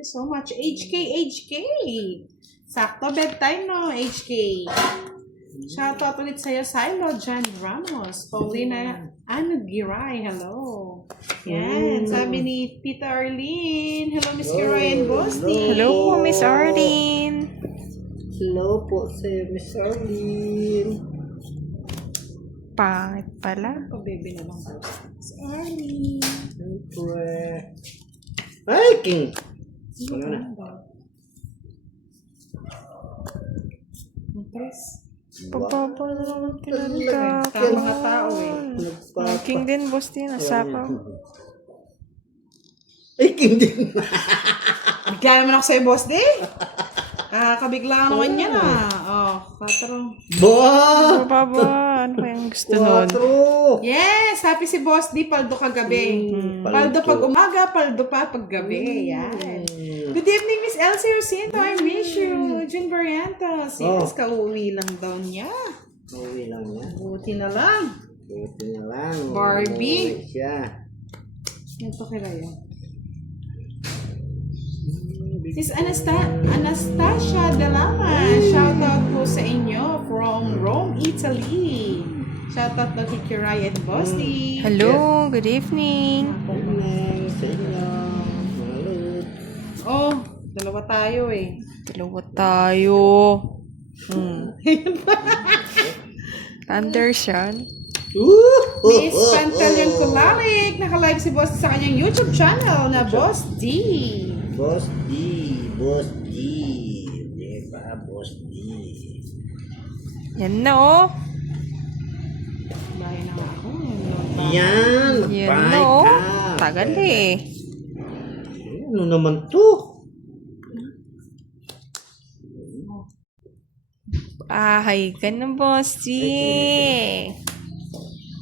you so much. HK. Sakto bedtime, no, HK. Shoutout ulit sa'yo, Silo, John Ramos, Paulina Anugiray, hello. Yan, sabi ni Tita Arlene, hello, Miss Kiray and Bosti. Hello po, Miss Arlene. Hello po sa'yo, Miss Arlene. Pangit pala. Baby na lang po. Miss Arlene. Siyempre. Ay, King! Ano na? Press. Pagpapa na naman Tama mga tao eh. King din, boss din. Nasapaw. Ay, King din. Bigla naman ako sa'yo, boss day. Kabigla naman yan ah. 4. Pagpapa, ano kayang gusto nun? 4. Yes, happy si boss D, paldo kagabi. Paldo pag umaga, paldo pa pag gabi. Yan. Good evening, Miss Elsie Rosinto. I miss you. June Barrientos. Yes, kauwi lang daw niya. Uwi lang yan. Buti na lang. Buti na lang. Barbie. Uwi siya. Ito kaya yan. Miss Anastasia Dalama, shoutout po sa inyo from Rome, Italy. Shoutout po kay Kiray and Bosti. Hello, good evening. Morning sa inyo. Oh, dalawa tayo eh. Dalawa tayo. Anderson. Miss Pantaleon Kulalik, naka-live si Boss sa kanyang YouTube channel na Boss D. Boss D. Boss D. Diba, Boss D. Yan na oh. Bahay na nga ako. Yan. Yan Bye na oh. ka. Tagal eh. Ano naman to? Ahay ka na, bossy.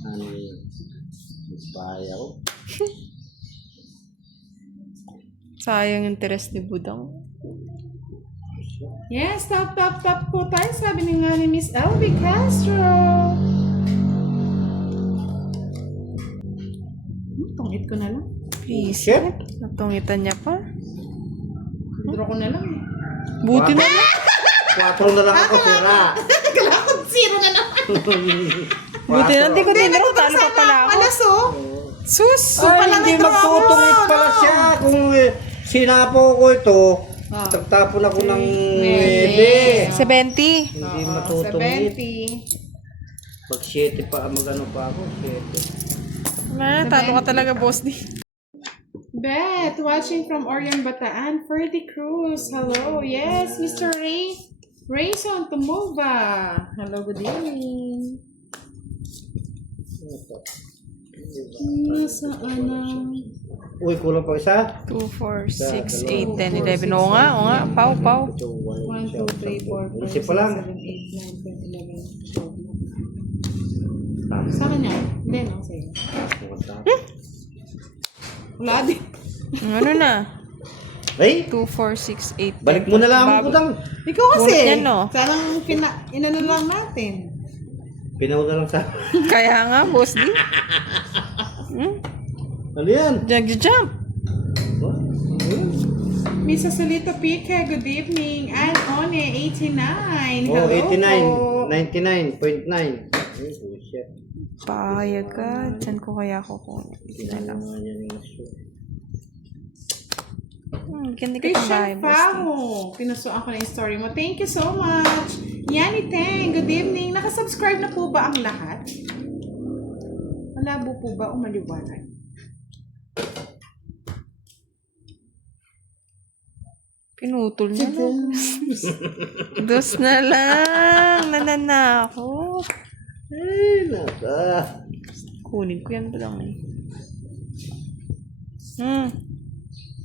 Ano yun? Bayaw. Sayang yung interest ni Budang. Yes, top po tayo. Sabi ni nga ni Miss LB Castro. Tungit ko na lang. Please. Natungitan niya pa. Draw ko na lang. Buti na lang. 4 na lang ako, sira. Kala ko 0 na naman. Buti na. Hindi ko tinuro. Talo pa pala ako. Alas oh. Sus! Ay, pala hindi nagtrabaho. magtutungit pala siya. Kung sinapo ko ito, tagtapon ako ng 9. 70. Hindi matutungit. 70. Pag 7 pa, magano pa ako, 7. Talo ka talaga, boss di. Beth, watching from Orion Bataan, Ferdy Cruz. Hello. Yes, Mr. Rayson Tumova. Hello, good evening. Nasaan na? Uy, kulang pa isa? 2, 4, 6, 8, 10, 11. Oo nga. Pau. 1, 2, 3, 4, 5, 6, Isip pa lang. 7, 8, 9, 10, 11, 12. Sa kanya? Hindi, no? Sa'yo. Wala din. Ano na? Ay, 2, 4, 6, 8, 10. balik mo na lang ang putang. Ikaw kasi. Bunot yan, no? Sarang inano lang natin. Pinaw na lang sa... Kaya nga, boss di. Ano yan? Jump. Miss Solito Pique, good evening. And One, 89. Oh, Hello 89. po. 99.9. Payag ka. Saan ko kaya kukunin? Ito na lang. Ganda ka bahay, Christian boss di. Pao. Pinusuan ko na yung story mo. Thank you so much. Yani Teng, good evening. Nakasubscribe na po ba ang lahat? Malabo po ba o maliwanag? Pinutol niya na. Dos na lang. Nananako. Ay, naka. Kunin ko yan pa lang eh.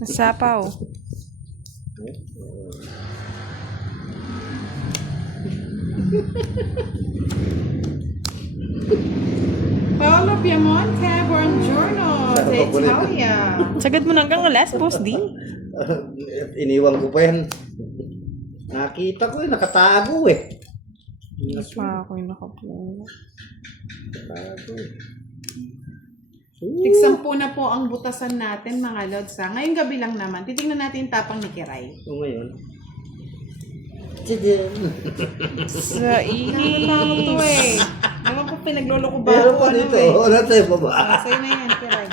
Nasapaw. Paolo Piamonte, buongiorno. Saan Sa ka pa ulit? Italia. Sagad mo na hanggang alas, boss di. Iniwan ko pa yan. Nakita ko nakatago eh. Pa ako yung nakapuno. Nakatago eh. Tig-10 na po ang butasan natin, mga lods. Ha? Ngayong gabi lang naman. Titingnan natin yung tapang ni Kiray. O ngayon. Tadam! Sa Nakakatakot to inis. Alam ko pinagloloko ba Meron ako, pa ano dito. eh. Wala tayo pa ba? Sa'yo na yan, Kiray.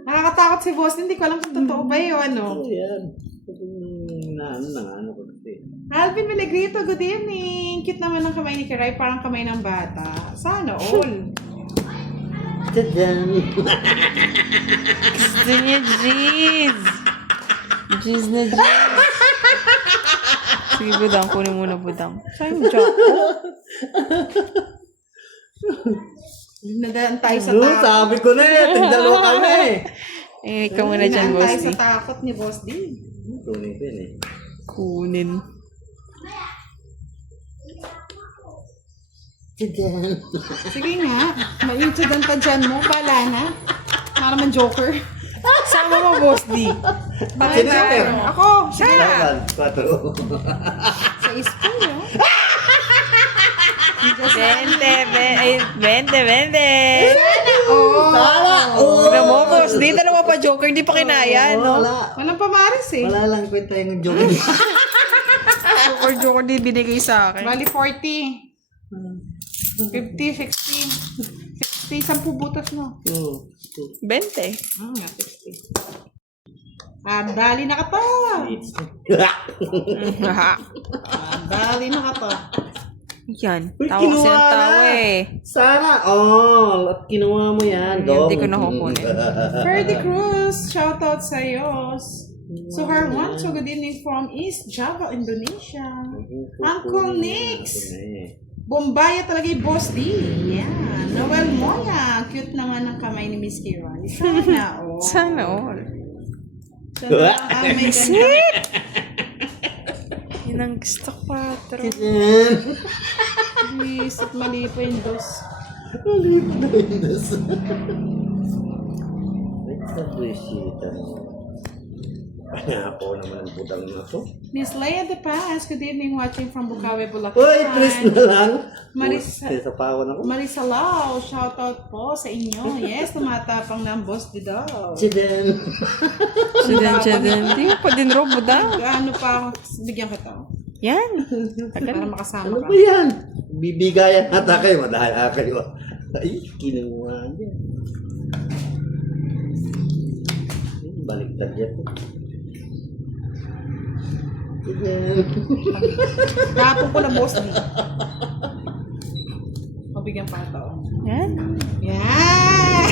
Nakakatakot si boss. Hindi ko alam kung totoo ba yun, ano. Yan. Ano ko kasi. Alvin Melegrito, good evening. Cute naman ang kamay ni Kiray, parang kamay ng bata. Sana all. Tadam! Gusto niya, Jeez. Jeez na Jeez. Sige, budang. Kunin muna, budang. Saan yung joke? Nadaan tayo sa No, takot. sabi ko na eh. Tigdalawa kami. Eh, ikaw muna dyan, Nadaan boss tayo D. sa takot ni Boss D. Tuloy ko yun eh. Kunin. Tadam! Sige nga, ma-incident ka dyan mo, pala na. Para naman joker. Sama mo, boss D. Bakit Sino sir? Ako, siya. Laban, 4. Sa school, no? Vente. Oo. Tala! Oo! Tignan mo, boss D. Dalawa pa joker. Hindi pa kinaya, no? Wala. Walang pamaris eh. Wala lang kwenta yung joke. Joker di binigay sa akin. Bali 40. 50, 60. 60, 10 butas no. 20. Nga, 60. Dali na ka to. Dali na ka to. Yan. Uy, Tawa kasi kinuha ng tawa na. eh. Sana all. At kinuha mo yan. Hindi ko na kukunin. Ferdy Cruz, shoutout sa iyo. Suhar One, so good evening from East Java, Indonesia. Uncle Nix. Bombaya talaga yung Boss D. Yan. Noel Moya. Cute naman ang kamay ni Miss Kira. Sana all. Sana all. Sana ang may ganda. Yun ang gusto ko. Pero... Please, at mali pa yung dos. Ako naman ang budang na to. Miss Leia De Paz, good evening, watching from Bukawi, Bulacan. Uy, Tris na lang. Marisa, Sa pawan ako. Marisa Lau, shoutout po sa inyo. Yes, tumatapang ng boss di daw. Chiden. Sudan. Hindi pa din ro, budang. Ano pa, bigyan kita. Yan. Para makasama Ano ka. ba yan? Bibigayan ata kayo. Madaya kayo. Ay, kinuha niya. Baliktad yan. Chiden. Tapos ko na boss di. Mabigyan pa ito. Yan. Yan!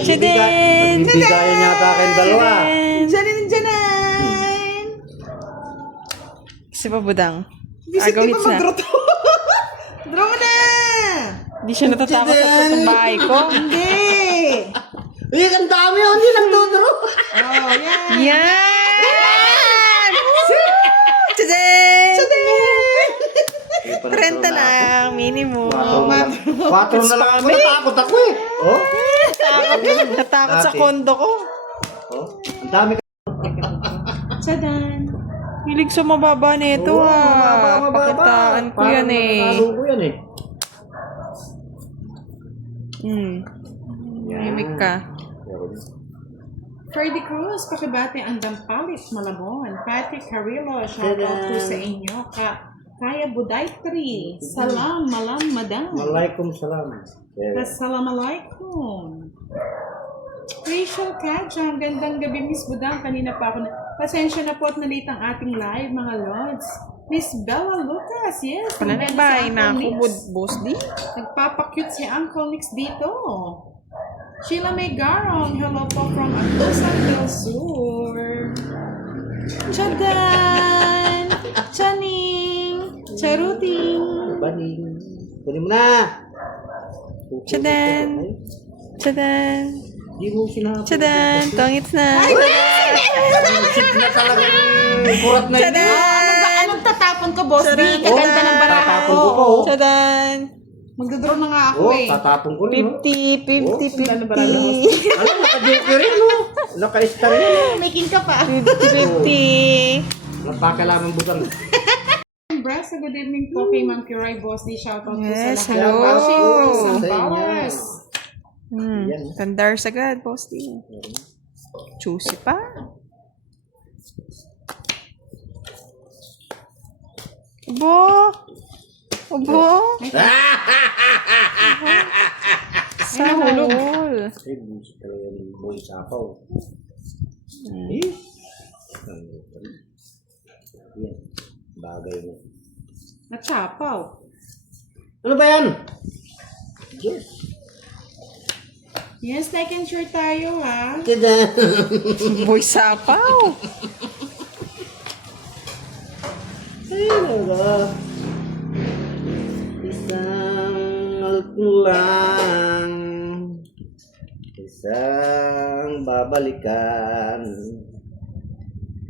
Chiden! Bibigayan niya ata kayong dalawa. Diyanin! Kasi pa, budang. Visit Agaw di hits pa na. mag-draw to. Draw mo na! Hindi siya natatakot sa putong bahay ko. Hindi! Eh, ang dami oh, hindi nagdodro. Oh, yan! Yan! Chiden! 30 lang, minimum. 4 na lang ako. Natakot ako eh. Oh? Natakot sa kondo ko. Oh? Ang dami ka. Tsadan! Hilig sa mababa nito ah. Pakitaan ko yan eh. Pakitado ko yan eh. Himik ka. Ferdy Cruz, pakibati ang Dampalit, Malabon. Patrick Carrillo, shoutout po sa inyo. Kaya Budaytri. Salam, malam, madam. Malaikum salam. Assalamualaikum. Rachel Kadjang, gandang gabi Miss Budang. Kanina pa ako na. Pasensya na po at nalit ang ating live, mga lords. Miss Bella Lucas, yes. Pananabay na ako, boss di. Nagpapakyut si Uncle Nix dito. Sheila May Garong, hello po from Agusan del Sur. Chadan! Chaning! Charuting! Baning. Kunin mo na. Chadan! Chadan! Di mo sinabi. Chadan! Tongits na! Sit na talagang kurat na yun. Anong tatapon ko, boss? Di, kaganda ng baraha. Tatapon ko po. Chadan! Magdodraw na nga ako Oh, eh. tatapon ko rin. 50, 50, 50. Alam, naka-joker rin, no? Naka-star rin. Making ka pa. 50. Napakalaman butang. Brasa, good evening po kay Ma'am Kiray Boss. Di shoutout po Yes, sa lahat. hello. Watching from Sa inyo. Sambales. Yan. Tandars agad, Bossy. Juicy pa. Abo! Abo! Sahol. Ay, busi talaga yung boy sapaw. Eh? Yan. Bagay mo. Natsapaw. Ano ba yan? Yes. Yes, like and sure tayo, ha? Tada! Boy sapaw. Ay, naga. Isang lang. Isang babalikan.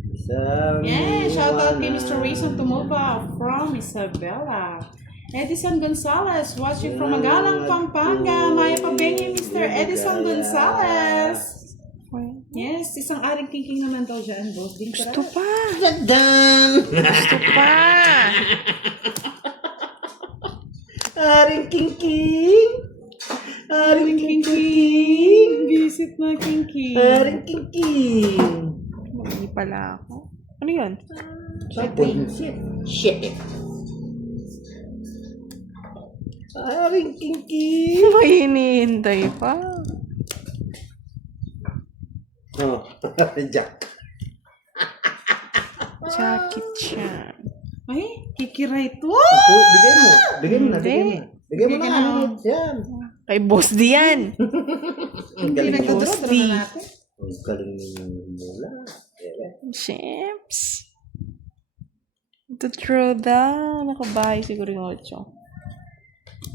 Isang Yeah, shout out kay Mr. iwanan. Rayson Tumova from Isabela. Edison Gonzalez watching from Magalang, Pampanga. Maya Pabengi, Mr. Edison Gonzalez. Yes, isang aring king naman daw dyan, boss. Din Gusto pa. Dadan! Gusto pa. Aring king-king! Aring king-king! Visit na king. Aring king-king! Hindi pala ako. Ano yun? Shit. Shit. Aring king-king! May hinihintay pa. Oh, Jack. Jackie Chan. Ay, kikiray to. Ako, bigay mo. Bigay mo na, bigay mo. Bigay mo Bigay na. na. Yan. Kay Boss Dian. Ang Hindi galing mo. nagdodro na natin. Ang galing mo mula. Sheeps. Ito throw down. Nakabahay siguro yung 8.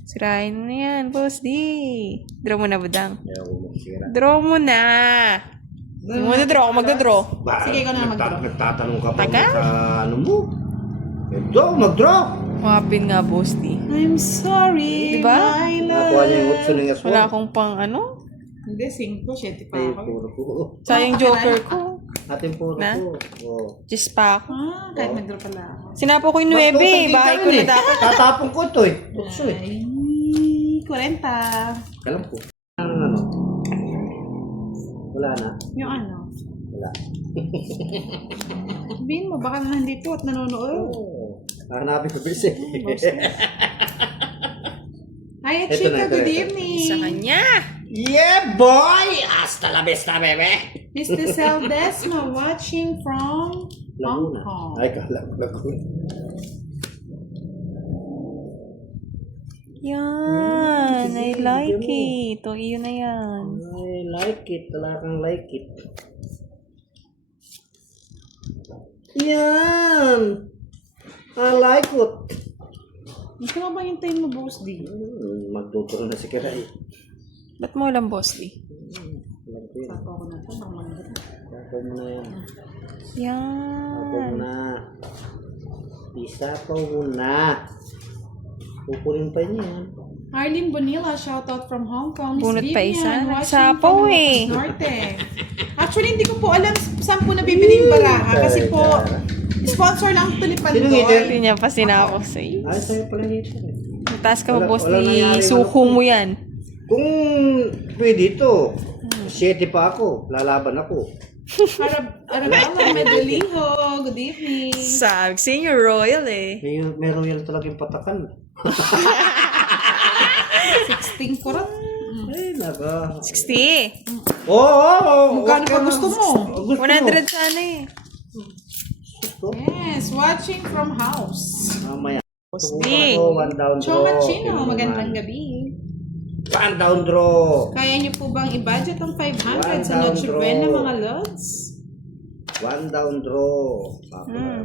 Sirain mo na yan, Boss D. Draw mo na, Budang. Kaya ako magsira. Draw mo na. Hindi mo na-draw. Ako magda-draw. Sige, ikaw na mag-draw. Nagtatanong ka pa Taga? sa ano mo. Ito, mag-draw. Mapin nga, Boss D. I'm sorry, Diba? my love. Nakuha niya yung option ng S1. Wala akong pang ano. Hindi, 5, 7 pa Ay, ako. puro ko. Sayang joker ko. Ating puro Na? ko. Oh. Just pa ako. Kahit mag-draw pala ako. Sinapo ko yung 9. Bahay ko na dapat. Tatapon ko ito eh. Tukso eh. Ay, 40. Alam ko. Ano? Wala na. Yung ano? Wala. Sabihin mo, baka nandito at nanonood. Oh. Hanapin ko bis eh. Hi, Ito Chika, na, ito good na, ito. evening. Sa kanya. Yeah, boy! Hasta la vista, bebe! Mr. Saldesma watching from Hong Laguna. Kong. Ay, kala ko Laguna. Yan. I like it. O, iyon na yan. I like it. Talagang like it. Yan! I like it. Gusto mo ba hintayin mo, Boss D? Magtuturo na si Kiray. Ba't mo alam, Boss D? Alam ko yun. Sako ko na ito, bang manggit. Ako mo na yan. Ako mo Yan. na. Isapaw mo na. Pupunin pa niya yan. Arlene Bonilla, shoutout from Hong Kong. Miss Bunot pa isa. Vivian, watching Nagsapaw from eh. Norte. Actually, hindi ko po alam saan po nabibili yung baraha. Kasi po, sponsor lang Tulipan Sino Boy. ngiti? Hindi niya pa sinako sa iyo. Ay, sa'yo pala dito eh. Taas ka mo, Wala- Boss wala D. nangyari, Suko wala. mo yan. Kung pwede ito, 7 pa ako. Lalaban ako. Arabella Medaliho, good evening. Sabi, senior royal eh. Meron yan talagang patakan. 16 kurot. Ay, naka. 60. Oo! Magkano pa gusto mo? 100 sana eh. Yes, watching from house. Mamaya. Boss Subukan D. ako, one down draw. Choma Chino, magandang gabi. One down draw. Kaya niyo po bang i-budget ang 500 sa One Noche down Buena, draw. mga lods? One down draw.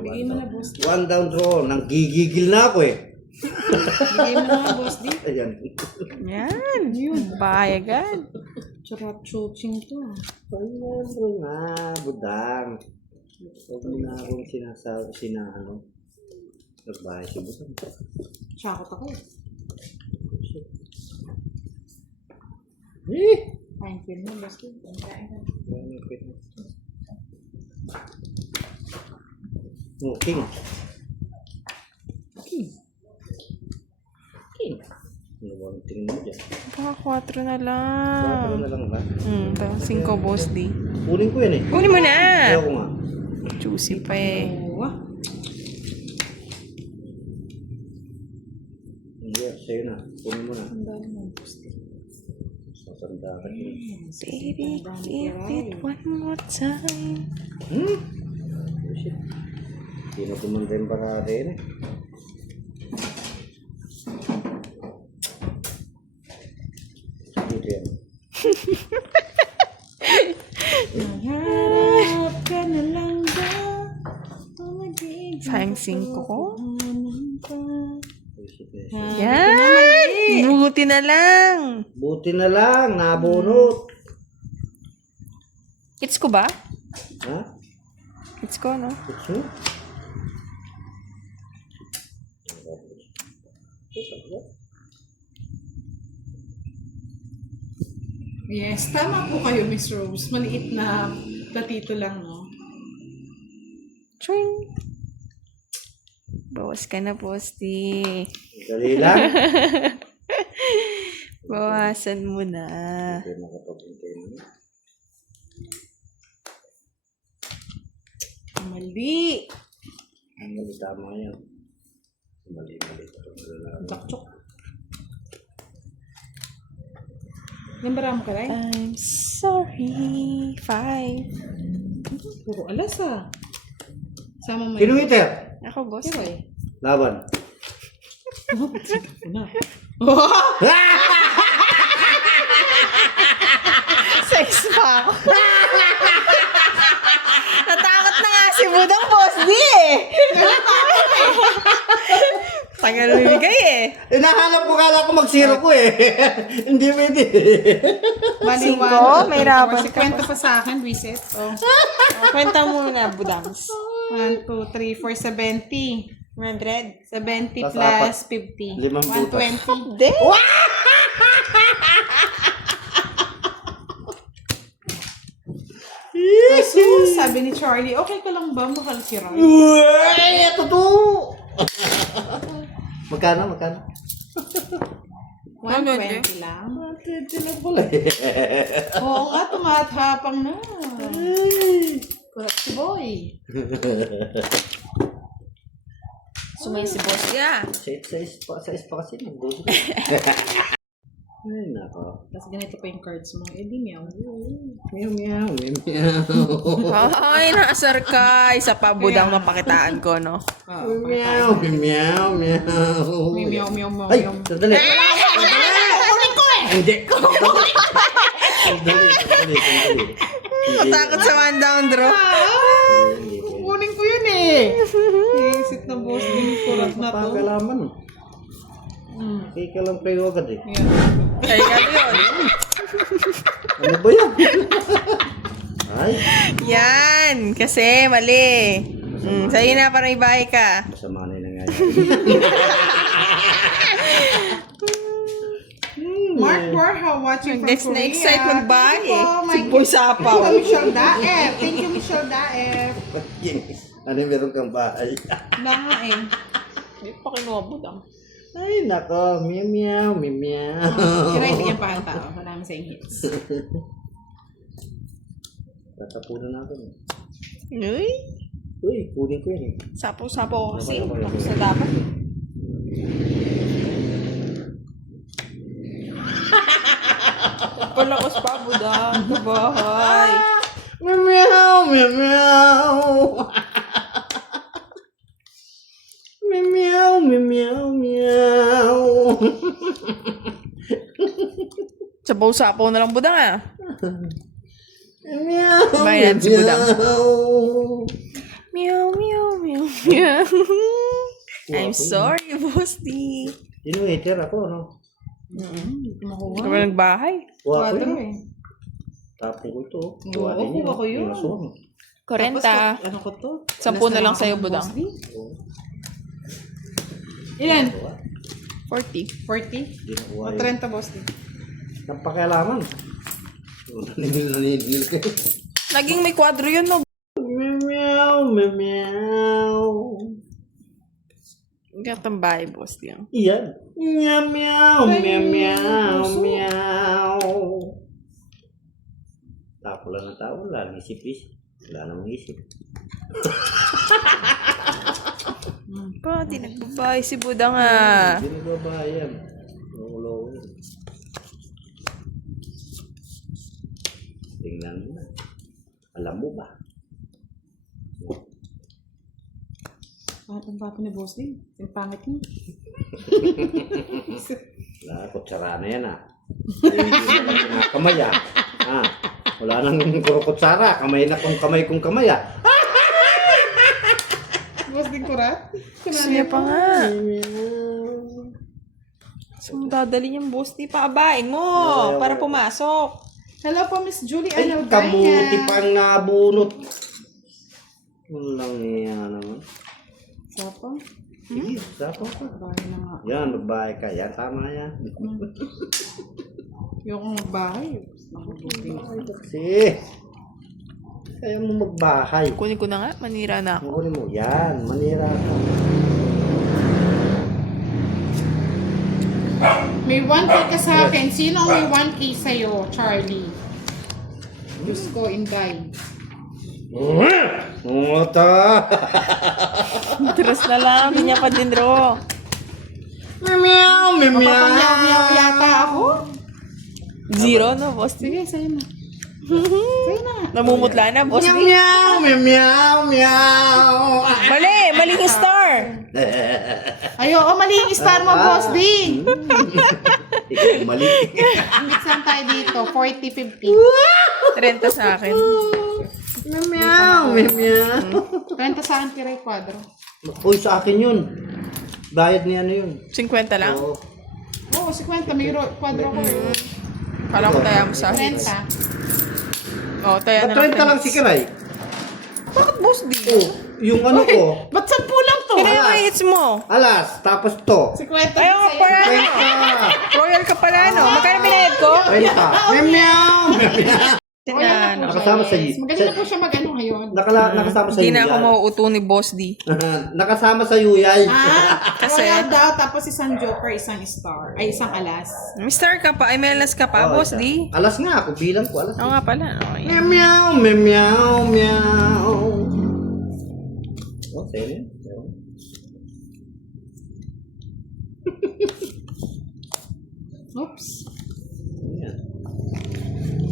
Bigay mo na, Boss D. One down draw. Nang gigigil na ako eh. Bigay mo na, Boss D. Ayan. Yan. Yun. Bahay agad. Charot choching to. One down draw nga, budang. Huwag mo na akong sinaano. Nagbahay si budang. Shakot ako. Eh! Fine film mo, Boss D. Oh, king. King. King. Ano ba ang tingin mo dyan? 4 na 4 lang. na lang ba? 5 boss D. Kunin ko yan eh. Kunin mo na. Ayaw ko nga. Juicy pa eh. Oo. Hindi, sa'yo na. Kunin mo na. Sasanda ka yun. Baby, give it one more time. Oh, shit. Hindi na kumanda yung barari yun eh. Dito yan. Harap ka na lang ba? Sayang 5 ko. Isip eh. Yan! Buti na lang. Buti na lang, nabunot. Hits ko ba? Ha? Hits ko, no? Kutsu? Yes, tama po kayo, Miss Rose. Maliit na platito lang, no? Ching! Bawas ka na, Posti. Dali lang. Bawasan mo na. Hindi makapagpintay mo. Mali. Ang mali tama yan. Mali. Jakchok. Nambara mo ka rin? I'm sorry. 5. Puro alas, ah. Sama mo Sino iter? Ako, boss. Ikaw eh. Laban. Na. Sex pa ako. Natakot na nga si Budang Boss D eh. Tagal lumigay eh. Hinahanap ko, kala ko mag-zero ko eh. Hindi pwede. Bali, 5, may rapat ka. Kwenta pa sa akin, reset. Oh. Kwenta muna, Budangs. 1, 2, 3, 4, 70. 100. 70 Plus plus 50. 5 butas. 120. De? Jesus, sabi ni Charlie, okay ka lang ba? Mahal si Roy. Uy! Ito to! Magkano? 120 lang. Ito lang pala eh. Oo nga, tumatapang na. Kulat si Boy. Sumay si Boss ya. Size pa kasi. Nagdudo. Ay, nako. Tapos ganito pa yung cards mo. Eh, di meow. Meow. Ay, naasar ka. Isa pa Budang mapakitaan ko, no? Meow. May meow, meow, meow, Ay, meow. sandali. Kunin ko eh! Hindi. Sandali. Matakot sa one down draw. Kunin ko yun eh. Isit na boss din kulat na to. Pagkalaman. Kaya lang kayo agad eh. Yan. Ay, ano yun? Ano ba yan? Ay, Yan, kasi mali. Sa'yo na, parang ibahay ka. masama na yung nangyayari. Mark Warha watching from Next na Korea. excite magbahay Thank you eh. po, Si Boy Sapaw. Thank you, Michelle Daef. Thank you, Michelle Daef. Ano meron kang bahay? Na nga eh. Hindi pa kinuha Budang. Ay, nako. Meow. Kira hindi niya pa ang tao. Wala naman sa hits. Tatapunan natin. Uy, Uy, kunin ko yan eh. sapo-sapo kasi. Ako. Tapos na dapat. Palakos pa, Budang. Kabahay. Meow. Meow. Sapaw-sapaw na lang Budang ah. Meow. Bayan si Budang. Meow, meow, meow, meow. I'm sorry, Boss D. Sino hater ako, no? Hindi ko makuha. Ikaw ba nagbahay? Kuha ko Quadro yun. eh. Tapos ko ito. Oo, kuha ko yun. Tapos, 40. ano ko to? 10 na lang sa'yo, Budang. Ilan? 40. 40? Hindi na kuha O yun. 30 boss din. Napakialaman. Nanilil kayo. Naging may kwadro yun, no? Meow. Gatambay, boss D. Iyan. Meow, meow, meow, meow, meow. Tapo lang ng tao, wala nang isip-isip. Wala namang isip. Pa, di nagbabay si Budang ah. Hindi nagbabayan. Loko-loko yun. Tingnan mo na. Alam mo ba? Bakit ang papa ni Boss D? Yung pangit niya. Wala, kutsara na yan ah. Hindi na kamay ah. Ah, wala nang kutsara. Kamay na kung kamay ah. Boss D kurat? Siya pa nga. Saan mo dadali yung boss D? Paabain mo para pumasok. Hello po, Miss Julie Ay, Analdaya. kamuti pang nabunot. Walang niya naman. Sapa? Sige, sapo ka. Bahay na nga. Yan, magbahay ka. Yan, tama yan. Yung magbahay. Kasi, kaya mo magbahay. Kunin ko na nga, manira na ako. Kunin mo. Yan, manira ka. May 1K ka sa akin. Sino ang may 1K sa'yo, Charlie? Diyos ko, Inday. Mata! Tres na lang, hindi niya pa din ro. Meow, meow, Mapapanyaw yata ako? Zero, no, boss D? Sige, sa'yo na. Sa'yo na. Namumutla na, boss D. meow, meow, meow. Mali, maling star. Ay, oo, mali yung star mo, Boss D. Ikaw mali. Mix lang tayo dito. 40-50. 30 sa akin. Meow, meow. 30 sa akin, Kiray Quadro. Uy, sa akin yun. Bayad niya ano yun. 50 lang? Oo. Oo, 50. May quadro ko. Kala ko tayo mo sa akin. 30. Oo, tayo na Ba't 30 lang si Kiray? Bakit, boss D? Oh, yung ano ko. Ba't 10 lang to? Kaya yung hits mo. Alas, tapos to. 50 Ayaw ka pala. 30. Royal ka pala, no? Magkano binayad ko? 30. Meow, meow. Tinano. Nakasama sa iyo. Magaling na po siya mag-ano ngayon. Nakasama sa Hindi iyo na ako yan. mauuto ni boss D. Nakasama sa iyo yan. Kasi- Royal daw, tapos isang joker, isang star. Ay, isang alas. Mister ka pa, ay melas ka pa, boss D. Alas nga ako, bilang ko. Alas. Oo nga pala. Okay. Meow, meow, meow. Oh, sa'yo yun. Oops. Yan.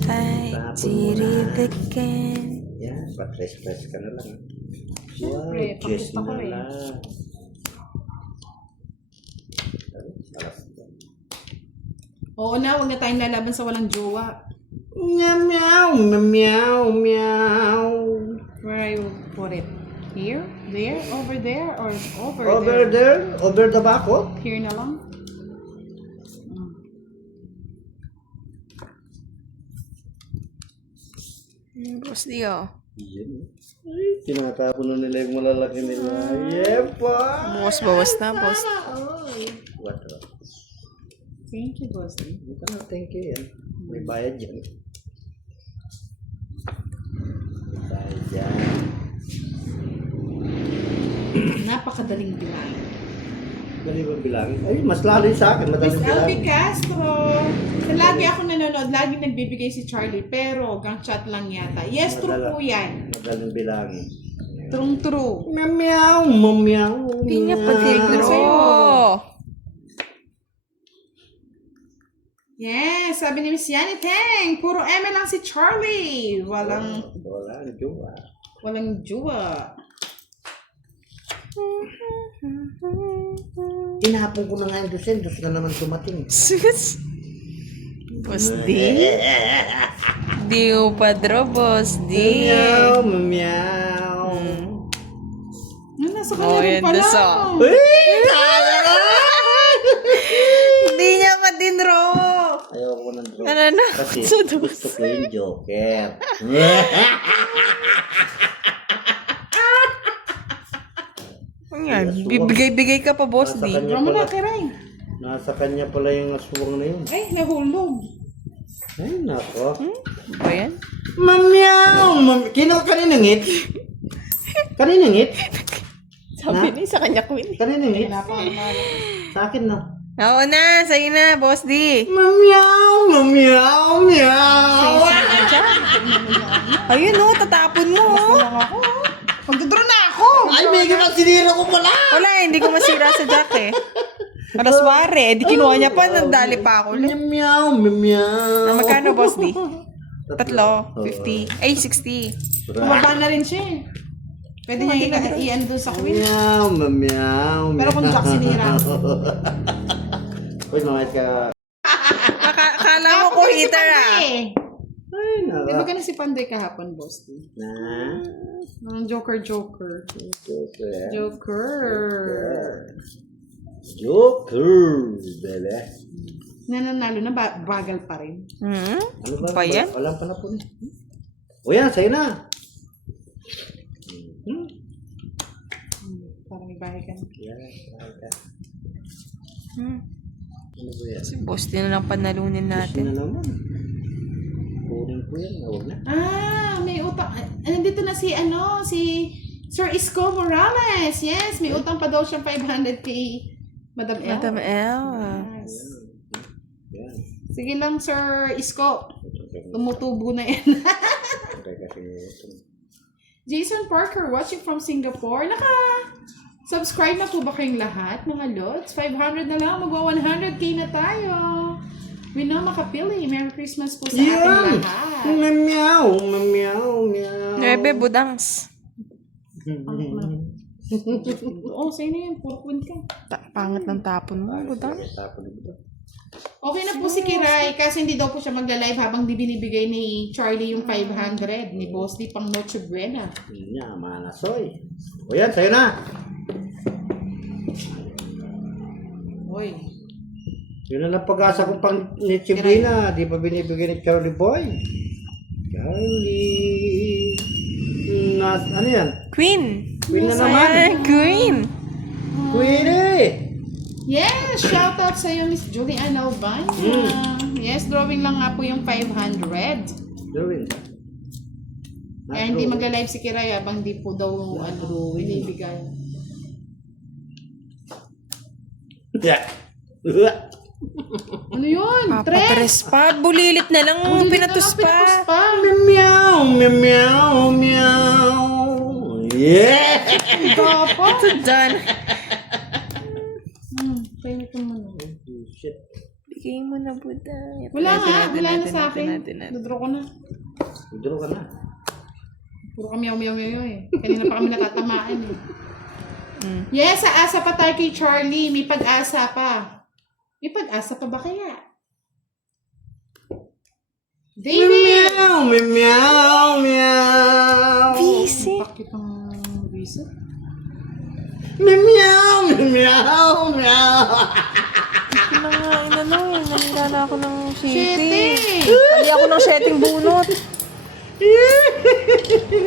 Ay, tiribigan. Yan, pa-press ka na lang. Siyempre, Wow, Jess pakita ko na eh. lang. Alas. Oo na, huwag na tayong lalaban sa walang jowa. Meow, meow, meow, meow. Where I will put it? Here? There? Over there? Or over Over there? there? Over the bako? Here na lang? Boss D, oh. Yan. Ay, tinatapon na nila yung malalaki nila. Yepa! Bawas-bawas na, boss. What? Thank you, Boss. Ito na, thank you yan. May bayad yan. May bayad yan. Napakadaling bilang. Dali ba bilangin? Ay, mas lalo yun sa akin. Miss Madaling Albi bilangin. Castro. Lagi ako nanonood, lagi nagbibigay si Charlie, pero gang chat lang yata. Yes, true po yan. Madaling bilangin. True. Meow, meow. Hindi niya pa Tignan tigro. sa'yo. Yes, sabi ni Miss Yani Teng, puro M lang si Charlie. Walang jowa. Inahapon ko na nga yung dos na naman dumating. Sus. Boss D? Di mo padro, boss D. Meow, meow. Nasa Oh, kanya rin yan pala. na sa. Hindi niya pa din ro. Ayoko ng joke. Ano? Kasi Sa dos. gusto ko yung joker. Yan, bibigay-bigay ka pa, boss D. Nasa kanya Wala mo na, pala- Kiray. Nasa kanya pala yung aswang na yun. Ay, nahulog. Ay, nako. Ba yan? Mamyaw! Kaninang ngit? Kaninang ngit? Sabi ni sa kanya, Queen. Kanina eh. Sa akin no. Oo na, sa'yo na, Boss D. Meow, meow, meow. Ayun oh, tatapon mo oh. Magdodraw na ako! Ay, may ganang sinira ko pala. Wala, hindi ko masira sa Jack eh. Parasware, di kinuha niya pa, nandali pa ako ulit. Meow, meow. Ah, magkano, Boss D? Tatlo, 50. Ay, 60. Bumaba na rin siya eh. Pwede niya i-ano doon sa queen. Meow, meow. Pero kung Jack sinira. Uy, mamaya ka. Akala mo ko hitter ah. Ay, naka. Di ba ka na si Panday kahapon, Boss D? Na. Ang Joker. Joker. Joker. Bebe. Nananalo na, bagal pa rin. Ano ba? Pa yan? Walang pala po na. O yan, sa'yo na. Parang may bahay ka na. Yan, sa'yo ka. Ano ba yan? Si Boss D na lang panalunin Gusto natin. na naman. Kunin ko yan. Huwag na. May utang. Nandito na si Sir Isko Morales. Yes, may utang pa daw siyang 500 kay Madam El. Madam L. Yes. Yan. Sige lang, Sir Isko. Tumutubo na yan. Okay, kasi ito. Jason Parker watching from Singapore. Subscribe na po ba kayong lahat, mga lods? 500 na lang. Magwa 100k na tayo. We know makapili. Merry Christmas po sa ating lahat. Meow, meow, meow. Bebe, budangs. Oh, sa'yo na yan. Puro kwin ka. Pangat ng tapon mo, budang. Tapon dito. Okay na po si Kiray kasi hindi daw po siya magla-live habang di binibigay ni Charlie yung 500 ni Boss D pang Noche Buena. Yan, manasoy. O yan, sa'yo na. Oy. Yun na lang pag-asa kong pang ni Chibrina. Di pa binibigay ni Charlie Boy. Charlie. Ano yan? Queen. Queen na naman. Queen. Queenie. Yes! Shout out sa iyo, Miss Julian Albana. Yes, drawing lang nga po yung 500. Drawing. Kaya hindi magla-live si Kiray habang di po daw binibigay. Yeah. Ano yun? Papatres pa. Bulilit na lang. Pinatus pa. Meow, meow, meow. Yeah. Dapat. Ito dyan. Pwede ko muna. Shit. Bigay mo na, budang. Wala na sa akin. Dodraw ko na. Draw ka na. Puro kami yaw eh. Kanina pa kami natatamaan eh. Yes, aasa pa tayo kay Charlie. May pag-asa pa. May pag-asa pa ba kaya? David! Meow, meow, meow. Busy. Bakit ang visa? Meow, meow, meow. Ito na nga, nanila na ako ng Shitty! shitty. Pali ako ng setting bunot.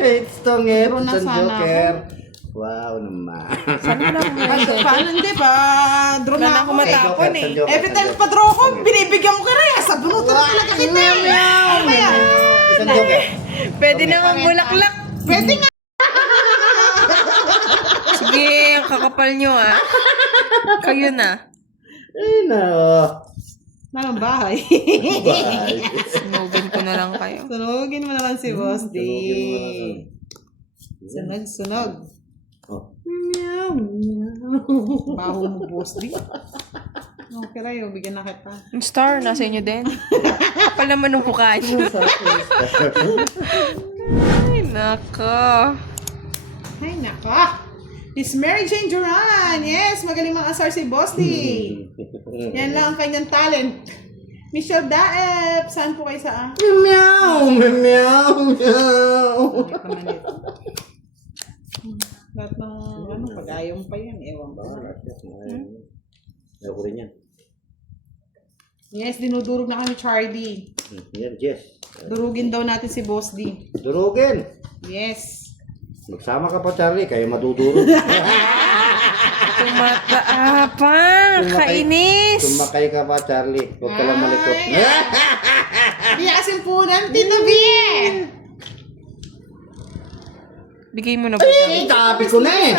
It's tongit. Draw na It's sana Joker. Wow naman. Saan ko na ako may setting? Paano hindi ba? Draw Wala na na ako ako eh. matapon eh. Every time pa-draw ko, binibigyan ko kaya. Sa bunutan na talaga kita eh. Ano ba yan? Isang Joker. Pwede na nga bulaklak. Pwede nga. Sige, ang kakapal nyo ah. Kayo na. Ay, no. Nalang bahay. Bye. Sinugin ko na lang kayo. Sunugin mo naman si Boss D. Sunugin mo Sunog. Oh. Meow, meow. Baho mo, Boss D. Okay rayo, bigyan na kita. Yung star, nasa inyo din. Kapal naman ng mukha nyo. Ay, nako. Ay, nako. Miss Mary Jane Duran. Yes, magaling mga asar si Boss D. Yan lang ang kanyang talent. Michelle Daep. Saan po kayo sa Meow, meow, meow. lahat ng pag-ayong pa yan. Ewan ko. Ayaw ko rin yan. Yes, dinudurog na kami Charlie. Yan, Jess. Durugin daw natin si Boss D. Durugin. Yes. Magsama ka pa, Charlie. Kayo madudurog. Tumataapang. Kainis. Sumakay ka pa, Charlie. Huwag ka lang malikot. Biyasin po ng Tito B. Bigay mo na budang. Tabi ko na eh.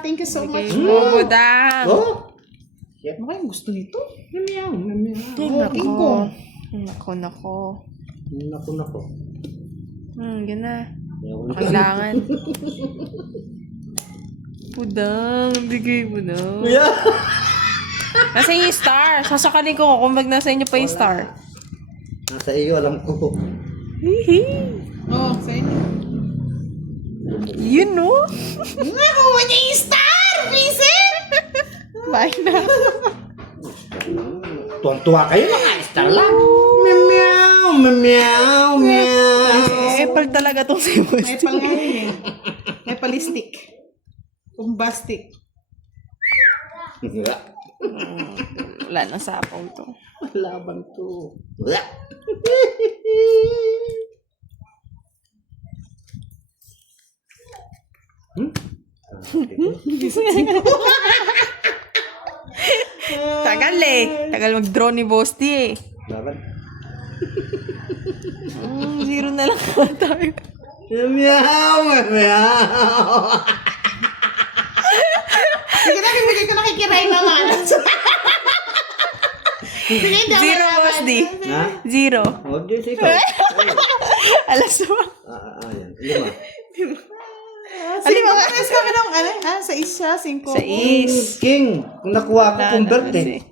Thank you so much. Kay Budang. Oh! Ano kayong gusto nito? Meow, meow. Ay, King Kong. Nako. Nako. Yan na. Ayaw ko na. Kailangan. Budang. Bigay Budang. Yeah. Nasa inyo yung star. Sasakalin ko kung nasa inyo pa yung star. Nasa iyo, alam ko. Hihi. Oh, sa inyo. Yun, no? Nakuha niya yung star, Vincent! Bye na. Tuwan-tuwa kayo, mga star lang. Meow, meow, meow. Apple talaga tong si May pang nga yun eh. May palistik. Bombastic. Wala nang sapaw to. Laban to. Tagal eh. Tagal mag-draw ni Boss D eh. Laban. Zero na lang tayo. Meow, meow. Sige na, bibigay ko na kay Kiray naman. Bigay daw. Zero, Boss D. Ha? Zero. Oh, di ikaw. Alas mo. Yan. Lima. Sino ba? Mas kami nung, sa isa, 5. Sa is. King. Kung nakuha ko, convert Kasi. eh.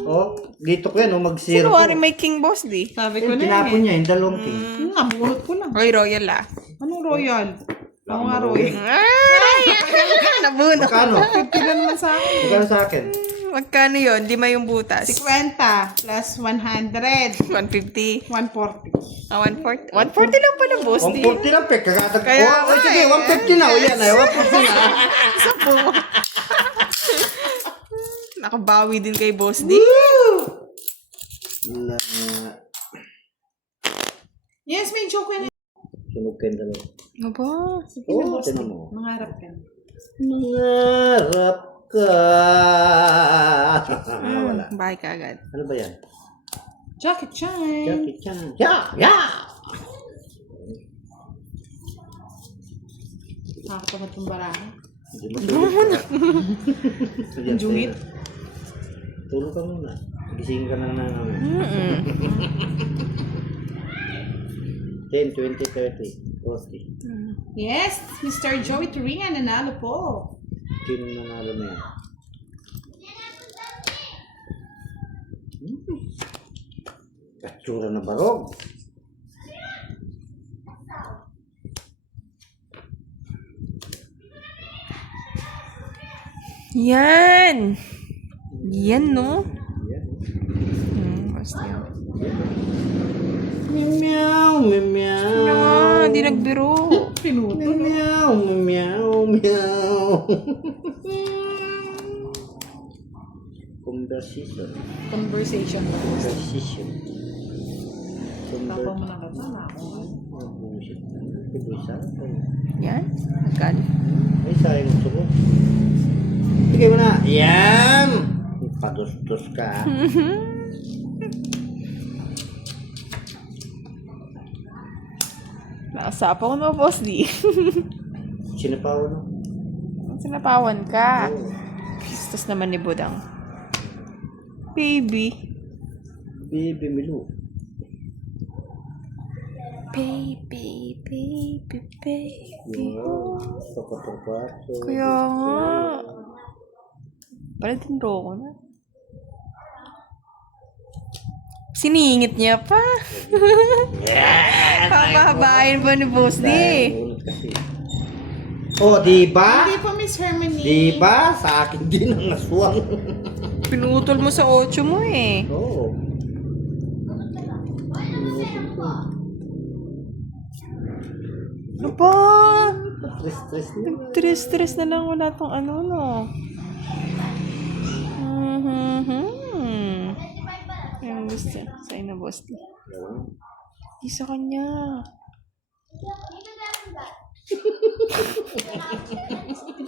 Oh, dito ko yan, oh, Sino mag-zero ko. wari may king Boss D? Sabi ko Yung na tinapon eh. niya, yung dalawang king. Nabunot ko lang. Oy, royal ah. Anong royal? Ako nga royal. Ay! Nabuno. Magkano? 50 na naman sa akin. Magkano sa akin? Magkano yun? 5 yung butas. 50 plus 100. 150. 140. 140. 140 lang pala, Boss D. 140 lang, pek. Kagadag ko. Kaya Oh, nga sige, eh. 150 na. O yan, ay, 150 na. Isa po. Nakabawi din kay Boss D. Wala. Yes, may joke yun. Sunog kayo dalawa. Aba. Sige na, Oo, boss. tinan mo. Mangarap ka. Mangarap ka. Wala. Bye ka agad. Ano ba yan? Jackie Chan. Jackie Chan. Yeah! Nakakatamad yung barahan. Hindi mo tulog. Jungit. Tulog ka muna. Gising ka na namin. 10, 20, 30, 40. Yes, Mr. Joey Turinga, nanalo po. Sino nanalo na yan? Katsura na barog. Yan. Yan, no? Yan. Boss D. Meow, meow. Ah, hindi nagbiro. Pinuto. Meow, meow, meow. Conversation. Conversation. Conversation. Tapos mo na kasama ako. Yan. Magkano? Ay, sayang gusto ko. Bigay mo na. Yan! Padustos ka. Nakasapaw ko na, Boss D. Sinapawan no? Sinapawan ka. Oo. Pistos naman ni Budang. Baby. Baby Milu. Baby, baby, baby. Wow. Papapapato. Kaya nga. Pala din ko na. Siningit niya pa. Papahabain pa ni Boss D. Ulit kasi. Oh, diba? Hindi po, Miss Hermione. Diba? Sa akin din ang aswang. Pinutol mo sa 8 mo eh. Oo. Ano pa? Stress na. Stress na lang wala tong ano, no? Ayun, gusto. Sa'yo na, Boss D. Di sa kanya.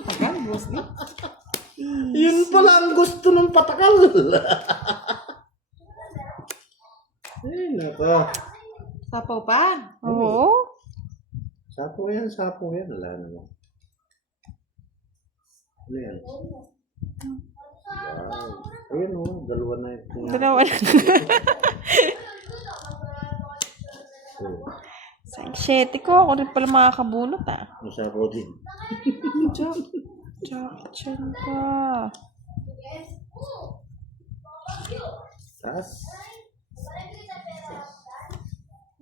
Tagal, boss. Yun pala ang gusto ng patakal. Ay, nako. Sapaw pa. Oo. Sapo yan, sapo yan. Wala naman. Ano yan? Wow. Ayun o, dalawa na yung... Dalawa na. Oh, Sa 7 ko, ako rin pala makakabunot ah. masarap din. Jack-chan ka. Tas?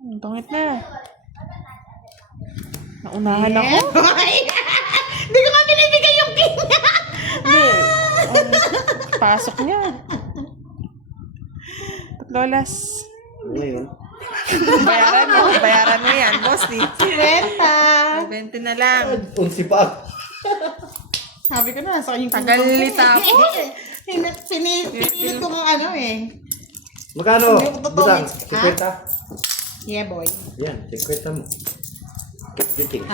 Ang tungit na. Naunahan ako. Hindi ko nga binibigay yung king. Hindi. Pasok niya. Lolas. Ngayon? Bayaran mo yan, boss. Renta. 20 na lang. Unsi pa. Sabi ko na, sa kanyang Tagalita ako. Pinilit ko ng ano eh. Magkano? Hindi ko totoo. Budang? Ah? 50? Yeah, boy. Yan, 50 mo. Kiting.